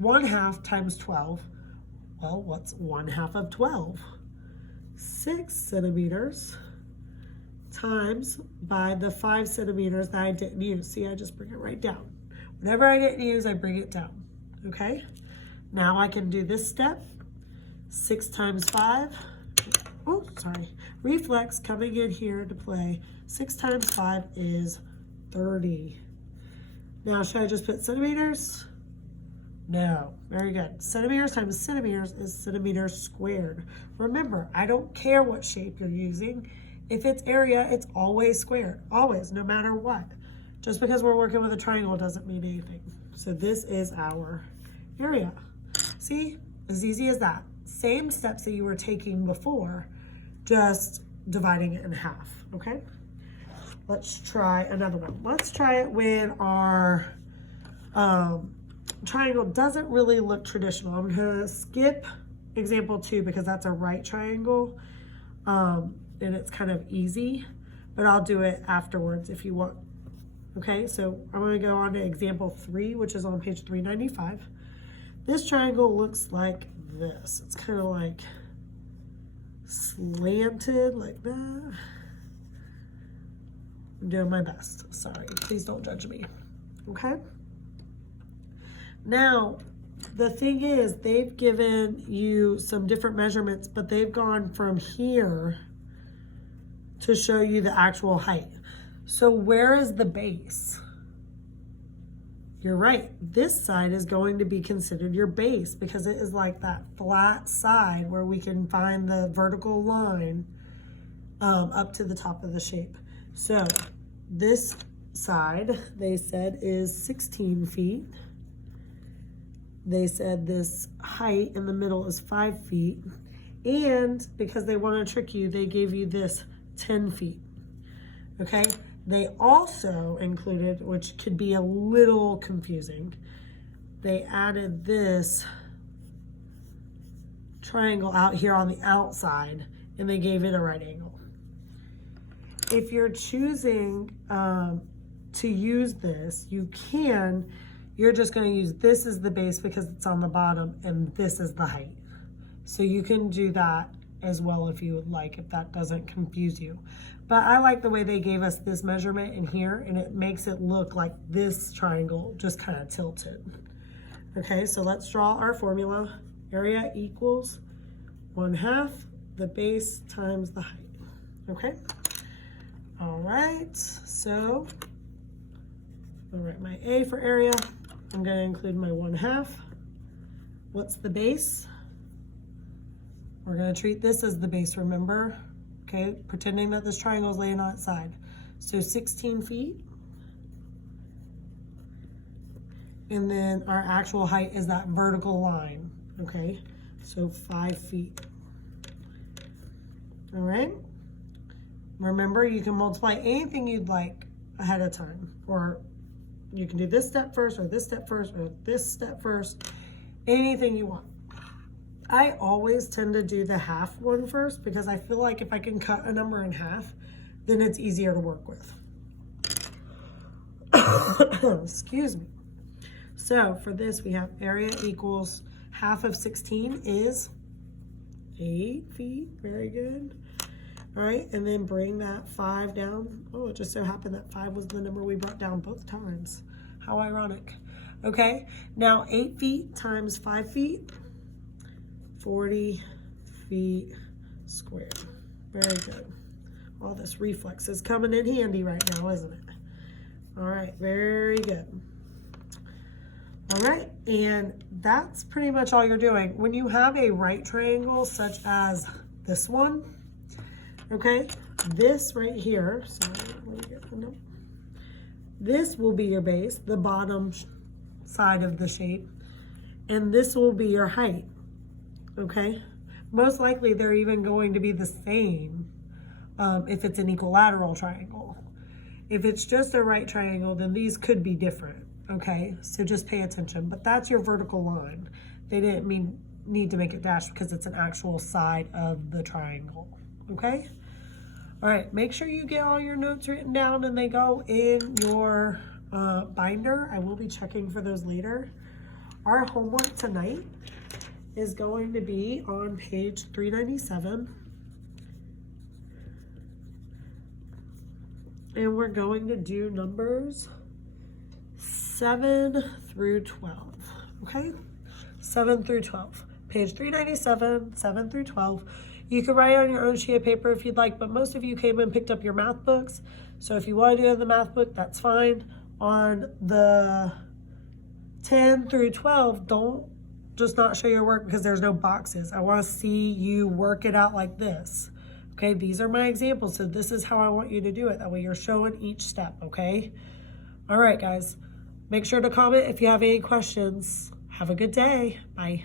1/2 times 12. Well, what's 1/2 of 12? 6 centimeters times by the 5 centimeters that I didn't use. See, I just bring it right down. Whatever I didn't use, I bring it down. Okay? Now I can do this step. 6 times 5. Oh, sorry. Reflex coming in here to play. 6 times 5 is 30. Now, should I just put centimeters? No. Very good. Centimeters times centimeters is centimeters squared. Remember, I don't care what shape you're using. If it's area, it's always squared. Always, no matter what. Just because we're working with a triangle doesn't mean anything. So this is our area. See? As easy as that. Same steps that you were taking before, just dividing it in half, okay? Let's try another one. Let's try it when our triangle doesn't really look traditional. I'm gonna skip example 2 because that's a right triangle, and it's kind of easy, but I'll do it afterwards if you want. Okay, so I'm gonna go on to example 3, which is on page 395. This triangle looks like this. It's kind of like slanted like that. I'm doing my best. Sorry, please don't judge me. Okay? Now, the thing is, they've given you some different measurements, but they've gone from here to show you the actual height. So where is the base? You're right. This side is going to be considered your base because it is like that flat side where we can find the vertical line up to the top of the shape. So this side, they said, is 16 feet. They said this height in the middle is 5 feet. And because they want to trick you, they gave you this 10 feet. Okay? They also included, which could be a little confusing, they added this triangle out here on the outside, and they gave it a right angle. If you're choosing to use this, you can. You're just going to use this as the base because it's on the bottom, and this is the height. So you can do that as well if you would like, if that doesn't confuse you. But I like the way they gave us this measurement in here, and it makes it look like this triangle just kind of tilted. Okay, so let's draw our formula. Area equals 1/2 the base times the height. Okay? All right, so I'll write my A for area. I'm going to include my 1/2. What's the base? We're going to treat this as the base, remember? Okay, pretending that this triangle is laying on its side. So 16 feet. And then our actual height is that vertical line, okay? So 5 feet. All right? Remember, you can multiply anything you'd like ahead of time, or you can do this step first, or this step first, or this step first, anything you want. I always tend to do the half one first because I feel like if I can cut a number in half, then it's easier to work with. Excuse me. So for this, we have area equals 1/2 of 16 is 8 feet. Very good. All right, and then bring that 5 down. Oh, it just so happened that 5 was the number we brought down both times. How ironic. Okay, now 8 feet times 5 feet. 40 feet squared. Very good. All this reflex is coming in handy right now, isn't it? All right, very good. All right, and that's pretty much all you're doing. When you have a right triangle, such as this one, okay, this right here, sorry, let me get the note. This will be your base, the bottom side of the shape, and this will be your height. Okay, most likely they're even going to be the same if it's an equilateral triangle. If it's just a right triangle, then these could be different. Okay, so just pay attention. But that's your vertical line. They didn't need to make it dashed because it's an actual side of the triangle. Okay, all right, make sure you get all your notes written down and they go in your binder. I will be checking for those later. our homework tonight is going to be on page 397. And we're going to do numbers 7 through 12, okay? 7 through 12. Page 397, 7 through 12. You can write on your own sheet of paper if you'd like, but most of you came and picked up your math books. So if you want to do it in the math book, that's fine. On the 10 through 12, don't just not show your work because there's no boxes. I want to see you work it out like this. Okay, these are my examples, so this is how I want you to do it. That way you're showing each step, okay? All right, guys. Make sure to comment if you have any questions. Have a good day. Bye.